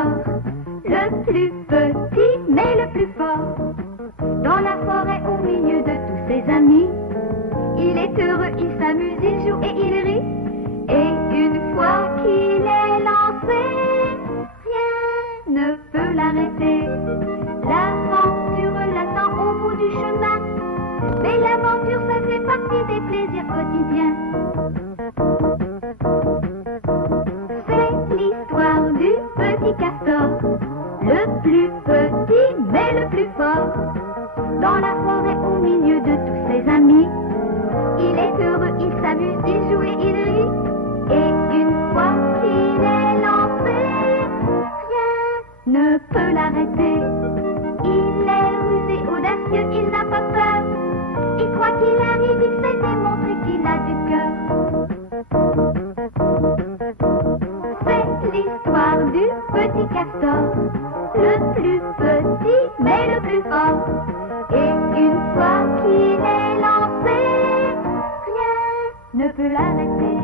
Castor, le plus petit mais le plus fort. Dans la forêt au milieu de tous ses amis, il est heureux, il s'amuse, il joue et il rit. Et une fois qu'il est lancé, rien ne peut l'arrêter. L'aventure l'attend au bout du chemin, mais l'aventure ça fait partie des plaisirs quotidiens. C'est l'histoire du petit castor, le plus petit mais le plus fort. Dans la forêt au milieu de tous ses amis, il est heureux, il s'amuse, il joue et il rit. Et une fois qu'il est lancé, rien ne peut l'arrêter. Il est rusé, audacieux, il n'a pas peur. Et quoi qu'il arrive, il sait démontrer qu'il a du cœur. C'est l'histoire du petit castor, le plus petit mais le plus fort. Et une fois qu'il est lancé, rien ne peut l'arrêter.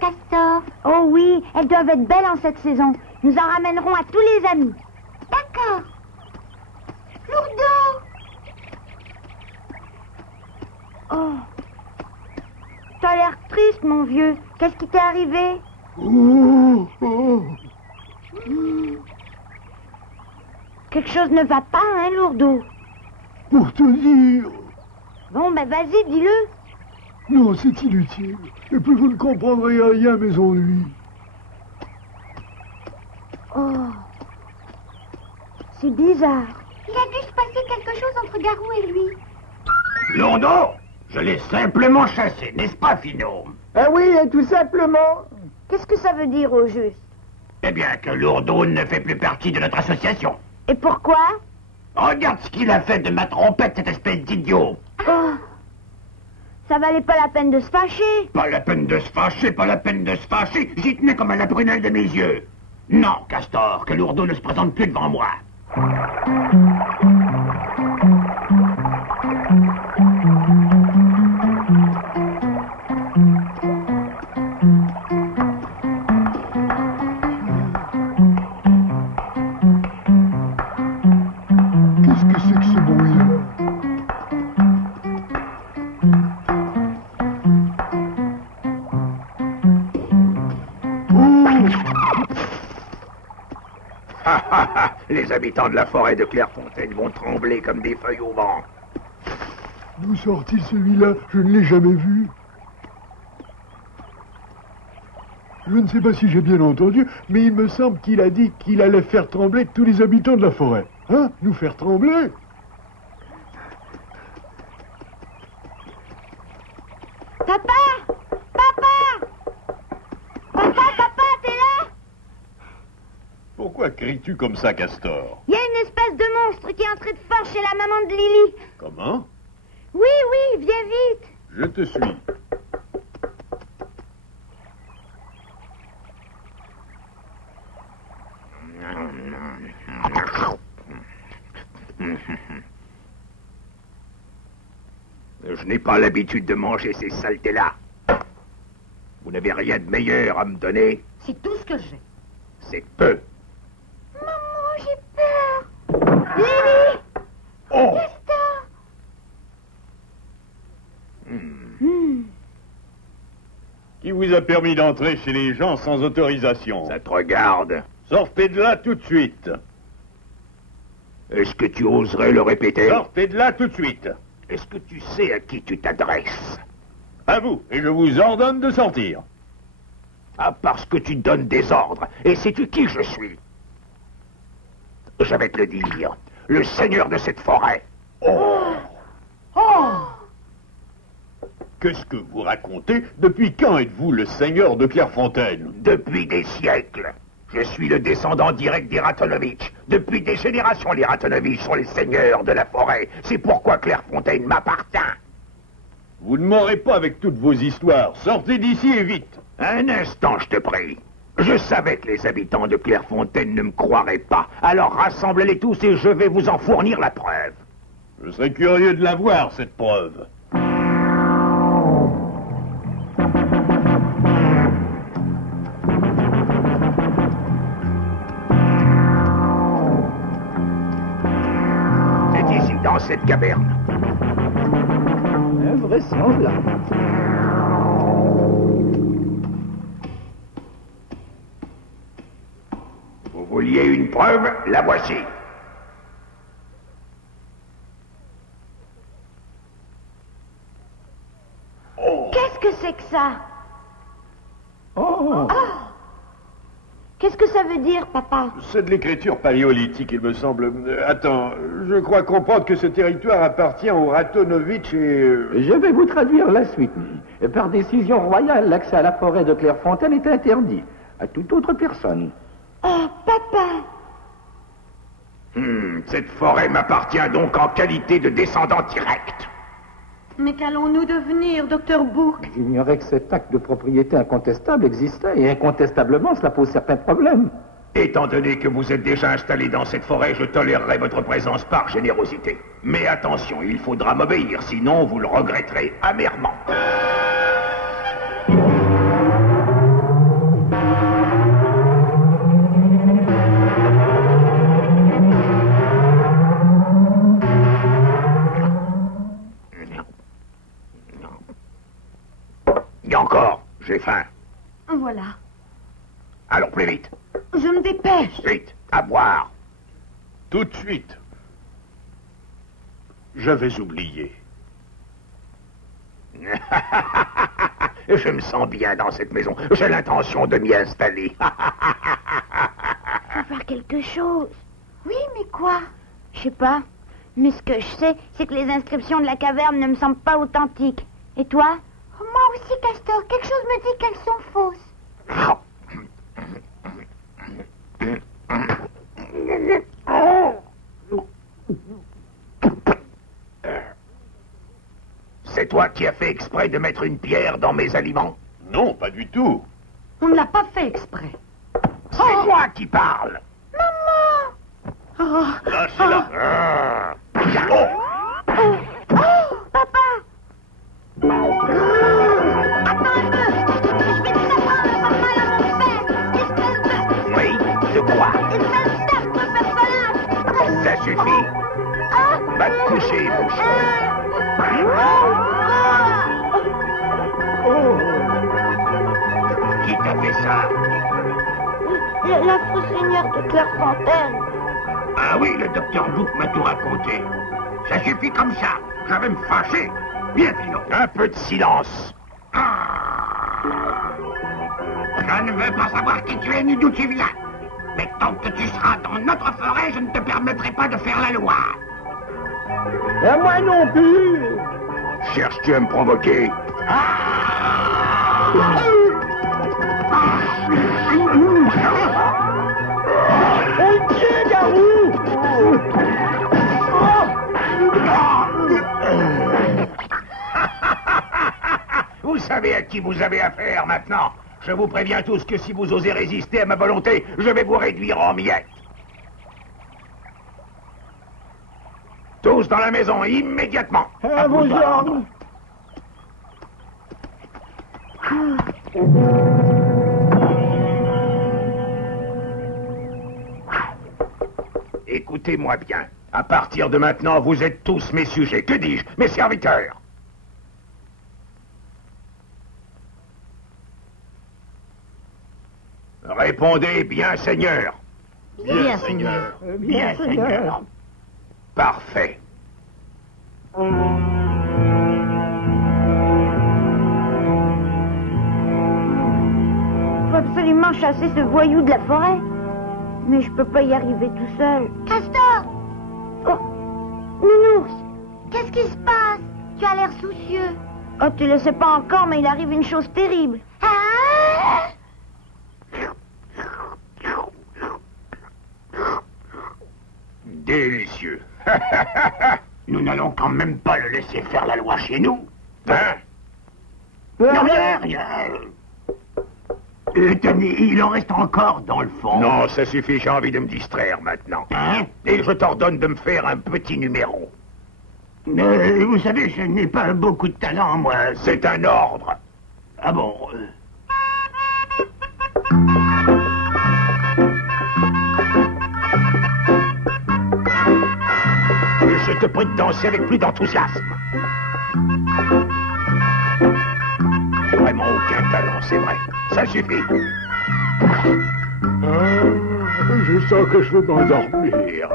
Castor. Oh oui, elles doivent être belles en cette saison. Nous en ramènerons à tous les amis. D'accord. Lourdeau. Oh. T'as l'air triste, mon vieux. Qu'est-ce qui t'est arrivé? Quelque chose ne va pas, hein, Lourdeau? Pour te dire... Bon, ben vas-y, dis-le. Non, c'est inutile. Et puis vous ne comprendrez rien à mes ennuis. Oh. C'est bizarre. Il a dû se passer quelque chose entre Garou et lui. Lourdeau, je l'ai simplement chassé, n'est-ce pas, Finot? Ah oui, et tout simplement. Qu'est-ce que ça veut dire au juste? Eh bien, que Lourdeau ne fait plus partie de notre association. Et pourquoi? Regarde ce qu'il a fait de ma trompette, cette espèce d'idiot. Oh. Ça valait pas la peine de se fâcher. Pas la peine de se fâcher, pas la peine de se fâcher. J'y tenais comme à la prunelle de mes yeux. Non, Castor, que Lourdeau ne se présente plus devant moi. Qu'est-ce que c'est que ce bruit-là? Les habitants de la forêt de Clairefontaine vont trembler comme des feuilles au vent. D'où sort-il celui-là? Je ne l'ai jamais vu. Je ne sais pas si j'ai bien entendu, mais il me semble qu'il a dit qu'il allait faire trembler tous les habitants de la forêt. Hein? Nous faire trembler? Papa! Papa! Papa, t'es là? Pourquoi cries-tu comme ça, Castor? Il y a une espèce de monstre qui est entré de force chez la maman de Lily. Comment? Oui, viens vite. Je te suis. Je n'ai pas l'habitude de manger ces saletés-là. Vous n'avez rien de meilleur à me donner? C'est tout ce que j'ai. C'est peu. Maman, j'ai peur. Lily! Oh! Castor. Qui vous a permis d'entrer chez les gens sans autorisation? Ça te regarde. Sortez de là tout de suite. Est-ce que tu oserais le répéter? Sortez de là tout de suite. Est-ce que tu sais à qui tu t'adresses? À vous, et je vous ordonne de sortir. Ah, parce que tu donnes des ordres. Et sais-tu qui je suis? Je vais te le dire. Le seigneur de cette forêt. Oh! Oh! Qu'est-ce que vous racontez? Depuis quand êtes-vous le seigneur de Clairefontaine? Depuis des siècles. Je suis le descendant direct des Ratonovitch. Depuis des générations, les Ratonovitch sont les seigneurs de la forêt. C'est pourquoi Clairefontaine m'appartient. Vous ne m'aurez pas avec toutes vos histoires. Sortez d'ici et vite. Un instant, je te prie. Je savais que les habitants de Clairefontaine ne me croiraient pas. Alors rassemblez-les tous et je vais vous en fournir la preuve. Je serais curieux de la voir, cette preuve. C'est ici, dans cette caverne. Invraisemblable. Vous vouliez une preuve? La voici. Qu'est-ce que c'est que ça? Oh, Qu'est-ce que ça veut dire, papa? C'est de l'écriture paléolithique, il me semble. Attends, je crois comprendre que ce territoire appartient aux Ratonovitch et... je vais vous traduire la suite. Par décision royale, l'accès à la forêt de Clairefontaine est interdit à toute autre personne. Oh, papa! Cette forêt m'appartient donc en qualité de descendant direct. Mais qu'allons-nous devenir, docteur Bourque? J'ignorais que cet acte de propriété incontestable existait, et incontestablement, cela pose certains problèmes. Étant donné que vous êtes déjà installé dans cette forêt, je tolérerai votre présence par générosité. Mais attention, il faudra m'obéir, sinon vous le regretterez amèrement. Et encore, j'ai faim. Voilà. Alors plus vite. Je me dépêche. Vite, à boire. Tout de suite. J'avais oublié. Je me sens bien dans cette maison. J'ai l'intention de m'y installer. Faut faire quelque chose. Oui, mais quoi? Je sais pas. Mais ce que je sais, c'est que les inscriptions de la caverne ne me semblent pas authentiques. Et toi? Moi aussi, Castor. Quelque chose me dit qu'elles sont fausses. C'est toi qui as fait exprès de mettre une pierre dans mes aliments? Non, pas du tout. On ne l'a pas fait exprès. C'est moi qui parle. Lâchez-la. Oh. Papa! Attends un peu! Je vais tout apprendre à mal à mon père! Espèce de... Oui, de quoi? Espèce d'affreux personnage! Ça suffit. Va te coucher, bouche. Qui t'a fait ça? L'affreux seigneur de Clairefontaine. Ah oui, le docteur Book m'a tout raconté. Ça suffit comme ça. Je vais me fâcher. Bien, Pino. Un peu de silence. Je ne veux pas savoir qui tu es ni d'où tu viens. Mais tant que tu seras dans notre forêt, je ne te permettrai pas de faire la loi. Et moi non plus. Cherches-tu à me provoquer? Oh Dieu, Garou! Vous savez à qui vous avez affaire maintenant. Je vous préviens tous que si vous osez résister à ma volonté, je vais vous réduire en miettes. Tous dans la maison, immédiatement. À vos ordres. Écoutez-moi bien. À partir de maintenant, vous êtes tous mes sujets. Que dis-je? Mes serviteurs. Répondez bien, Seigneur. Bien, Seigneur. Bien, Seigneur. Parfait. Faut absolument chasser ce voyou de la forêt. Mais je peux pas y arriver tout seul. Castor! Oh, Nounours! Qu'est-ce qui se passe? Tu as l'air soucieux. Oh, tu le sais pas encore, mais il arrive une chose terrible. Ah! Délicieux. Nous n'allons quand même pas le laisser faire la loi chez nous. Hein? Non, rien. Tenez, il en reste encore dans le fond. Non, ça suffit, j'ai envie de me distraire maintenant. Hein? Et je t'ordonne de me faire un petit numéro. Vous savez, je n'ai pas beaucoup de talent, moi. C'est un ordre. Ah bon Je te prie de danser avec plus d'enthousiasme. Vraiment aucun talent, c'est vrai. Ça suffit. Je sens que je veux m'endormir.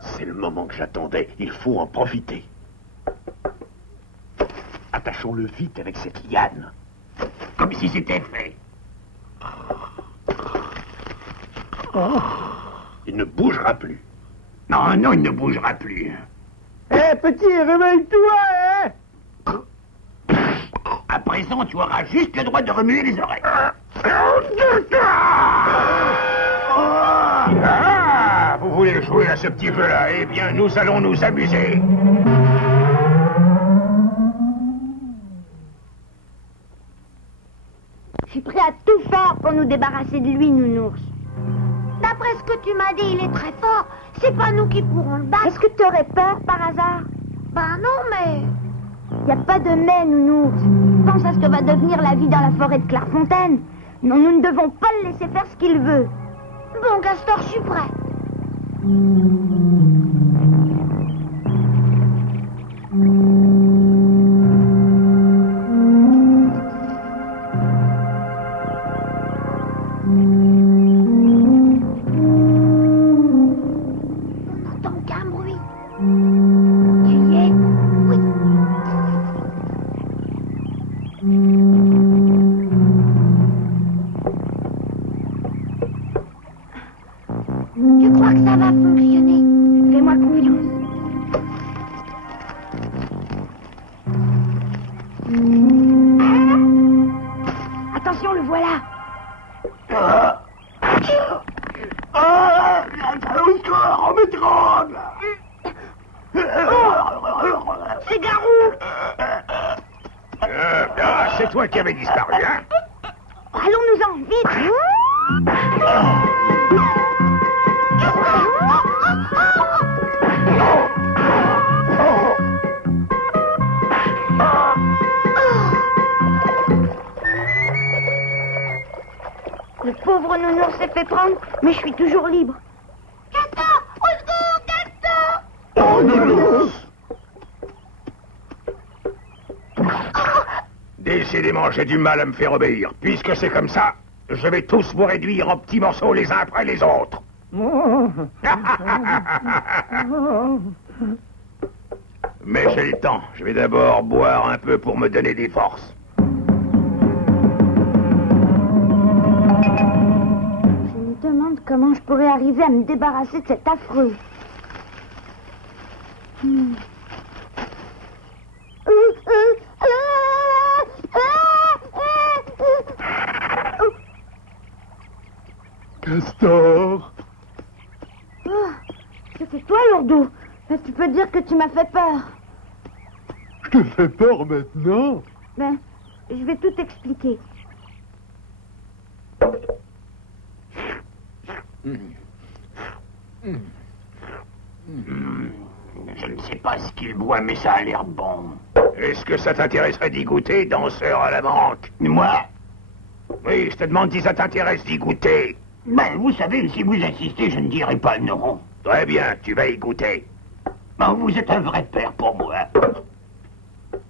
C'est le moment que j'attendais. Il faut en profiter. Attachons-le vite avec cette liane. Comme si c'était fait. Il ne bougera plus. Non, non, il ne bougera plus. Hé, petit, réveille-toi, hein! À présent, tu auras juste le droit de remuer les oreilles. Ah, vous voulez jouer à ce petit jeu-là? Eh bien, nous allons nous amuser. Je suis prêt à tout faire pour nous débarrasser de lui, nounours. D'après ce que tu m'as dit, il est très fort. C'est pas nous qui pourrons le battre. Est-ce que tu aurais peur par hasard? Ben non, mais... Y a pas de mais, nounours. Pense à ce que va devenir la vie dans la forêt de Clairefontaine. Non, nous ne devons pas le laisser faire ce qu'il veut. Bon, Castor, je suis prêt. On n'entend qu'un bruit. Tu y es? Oui. Tu crois que ça va fonctionner? Fais-moi confiance. Attention, le voilà. On me drogue. C'est Garou. C'est toi qui avais disparu, hein? Allons-nous-en, vite. Le pauvre nounours s'est fait prendre, mais je suis toujours libre. Castor! Au secours, Castor! Oh, nounours! Décidément, j'ai du mal à me faire obéir. Puisque c'est comme ça, je vais tous vous réduire en petits morceaux les uns après les autres. Mais j'ai le temps. Je vais d'abord boire un peu pour me donner des forces. Je me demande comment je pourrais arriver à me débarrasser de cet affreux. Castor! C'était toi, Lourdeau. Mais tu peux dire que tu m'as fait peur. Je te fais peur maintenant? Ben, je vais tout expliquer. Je ne sais pas ce qu'il boit, mais ça a l'air bon. Est-ce que ça t'intéresserait d'y goûter, danseur à la manque? Moi? Oui, je te demande si ça t'intéresse d'y goûter. Ben, vous savez, si vous insistez, je ne dirai pas non. Très bien, tu vas y goûter. Ben, vous êtes un vrai père pour moi.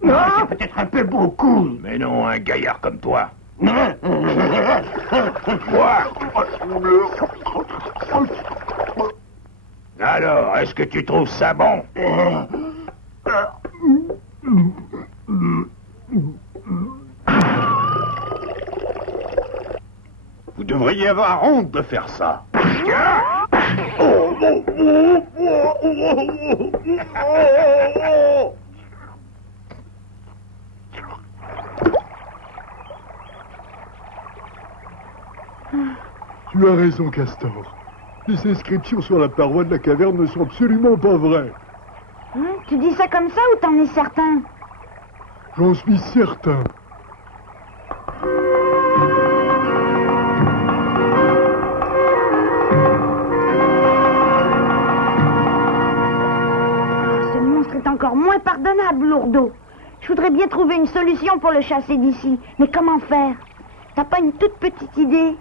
C'est peut-être un peu beaucoup. Mais non, un gaillard comme toi. Hein? Quoi? Alors, est-ce que tu trouves ça bon? Vous devriez avoir honte de faire ça. Tu as raison, Castor. Les inscriptions sur la paroi de la caverne ne sont absolument pas vraies. Tu dis ça comme ça ou t'en es certain? J'en suis certain. Ce monstre est encore moins pardonnable, Lourdeau. Je voudrais bien trouver une solution pour le chasser d'ici. Mais comment faire? T'as pas une toute petite idée?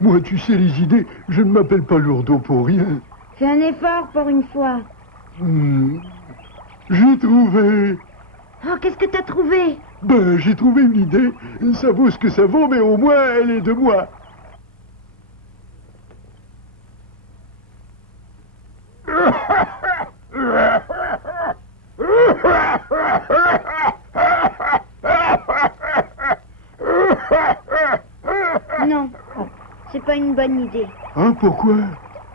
Moi, tu sais, les idées, je ne m'appelle pas Lourdeau pour rien. Fais un effort pour une fois. J'ai trouvé. Oh, qu'est-ce que t'as trouvé? Ben, j'ai trouvé une idée. Ça vaut ce que ça vaut, mais au moins, elle est de moi. Non, c'est pas une bonne idée. Hein, pourquoi?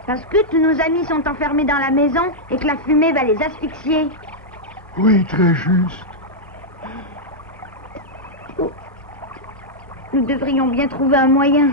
Parce que tous nos amis sont enfermés dans la maison et que la fumée va les asphyxier. Oui, très juste. Nous devrions bien trouver un moyen.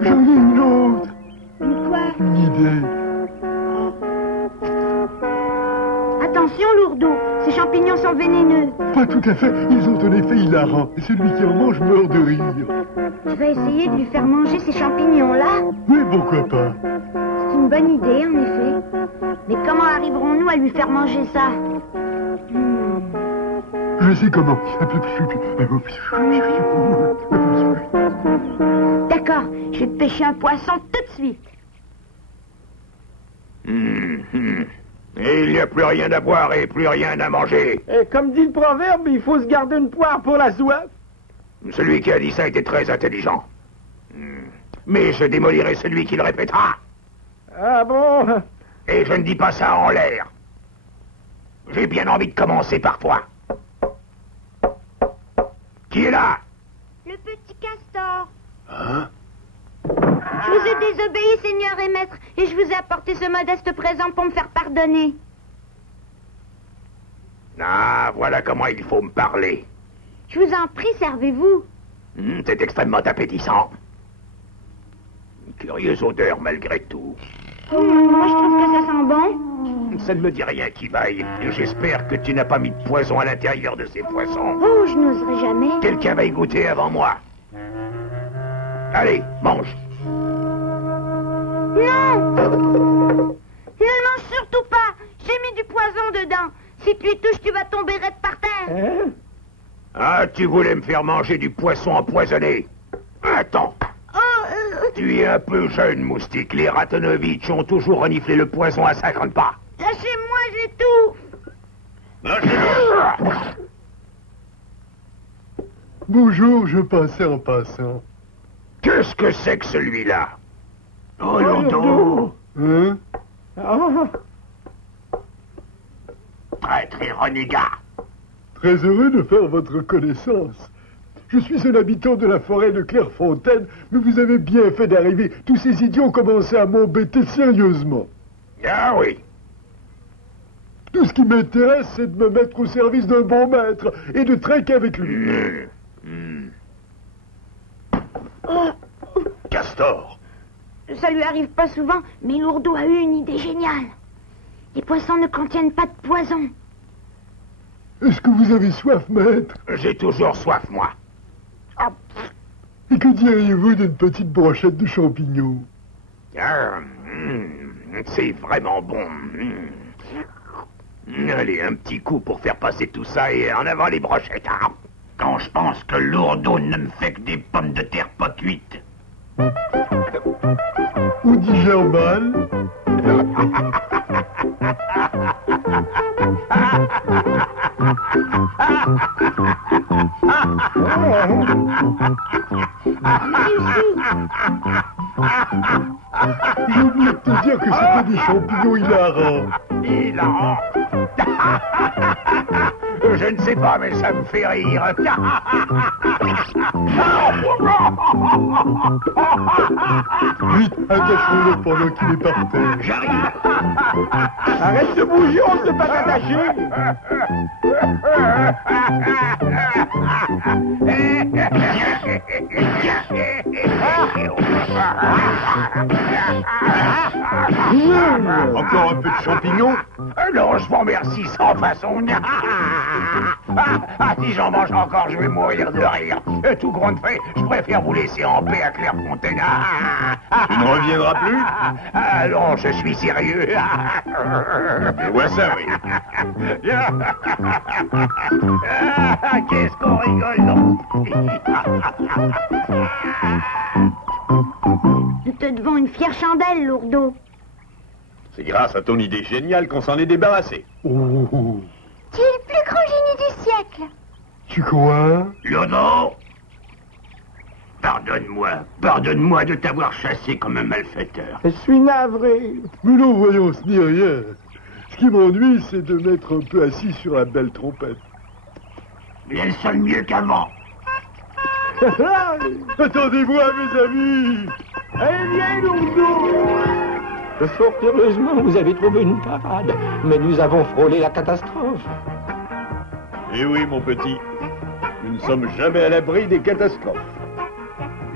J'en ai une autre. Une quoi? Une idée. Attention, Lourdeau, ces champignons sont vénéneux. Pas tout à fait. Ils ont un effet hilarant. Et celui qui en mange meurt de rire. Je vais essayer de lui faire manger ces champignons-là. Oui, pourquoi pas? C'est une bonne idée, en effet. Mais comment arriverons-nous à lui faire manger ça? Je sais comment. D'accord, je vais te pêcher un poisson tout de suite. Et il n'y a plus rien à boire et plus rien à manger. Et comme dit le proverbe, il faut se garder une poire pour la soif. Celui qui a dit ça était très intelligent. Mais je démolirai celui qui le répétera. Ah bon? Et je ne dis pas ça en l'air. J'ai bien envie de commencer par toi. Qui est là? Le petit castor. Hein? Je vous ai désobéi, seigneur et maître, et je vous ai apporté ce modeste présent pour me faire pardonner. Ah, voilà comment il faut me parler. Je vous en prie, servez-vous. C'est extrêmement appétissant. Une curieuse odeur malgré tout. Moi, je trouve que ça sent bon. Ça ne me dit rien qui vaille. Et j'espère que tu n'as pas mis de poison à l'intérieur de ces poissons. Oh, je n'oserais jamais. Quelqu'un va y goûter avant moi. Allez, mange. Non! Ne le mange surtout pas. J'ai mis du poison dedans. Si tu y touches, tu vas tomber raide par terre. Ah, tu voulais me faire manger du poisson empoisonné. Attends. Tu es un peu jeune, moustique. Les Ratonovitch ont toujours reniflé le poison à 50 pas. Lâchez-moi, j'étouffe. Bonjour, je passais en passant. Qu'est-ce que c'est que celui-là? Oh, Lourdeau! Hein? Traître et renégat. Très heureux de faire votre connaissance. Je suis un habitant de la forêt de Clairefontaine, mais vous avez bien fait d'arriver. Tous ces idiots ont commencé à m'embêter sérieusement. Ah oui. Tout ce qui m'intéresse, c'est de me mettre au service d'un bon maître et de trinquer avec lui. Castor. Ça lui arrive pas souvent, mais Lourdeau a eu une idée géniale. Les poissons ne contiennent pas de poison. Est-ce que vous avez soif, maître? J'ai toujours soif, moi. Et que diriez-vous d'une petite brochette de champignons? C'est vraiment bon. Allez, un petit coup pour faire passer tout ça et en avant les brochettes. Quand je pense que Lourdeau ne me fait que des pommes de terre pas cuites. Ou digère mal? J'ai oublié de te dire que c'était des champignons hilarants. Hilarant. Je ne sais pas, mais ça me fait rire. Vite, attachons-le pendant qu'il est par terre. J'arrive. Arrête de bouger, on ne peut pas t'attacher. Encore un peu de champignons? Non, je vous remercie sans façon. Si j'en mange encore, je vais mourir de rire. Tout compte fait, je préfère vous laisser en paix à Clairefontaine. Tu ne reviendras plus? Non, je suis sérieux. Je vois ça, oui. Qu'est-ce qu'on rigole, non? Nous te devons une fière chandelle, Lourdeau. C'est grâce à ton idée géniale qu'on s'en est débarrassé. Oh, Tu es le plus grand génie du siècle. tu crois? Lourdeau, pardonne-moi de t'avoir chassé comme un malfaiteur. Je suis navré. Mais non, voyons, ce n'est rien. Ce qui m'ennuie, c'est de m'être un peu assis sur la belle trompette. Mais elle sonne mieux qu'avant. Attendez-moi, mes amis! Allez, viens, Lourdeau. Fort heureusement, vous avez trouvé une parade. Mais nous avons frôlé la catastrophe. Eh oui, mon petit. Nous ne sommes jamais à l'abri des catastrophes.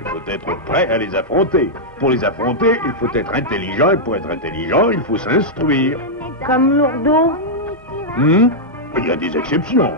Il faut être prêt à les affronter. Pour les affronter, il faut être intelligent. Et pour être intelligent, il faut s'instruire. Comme Lourdeau. Il y a des exceptions.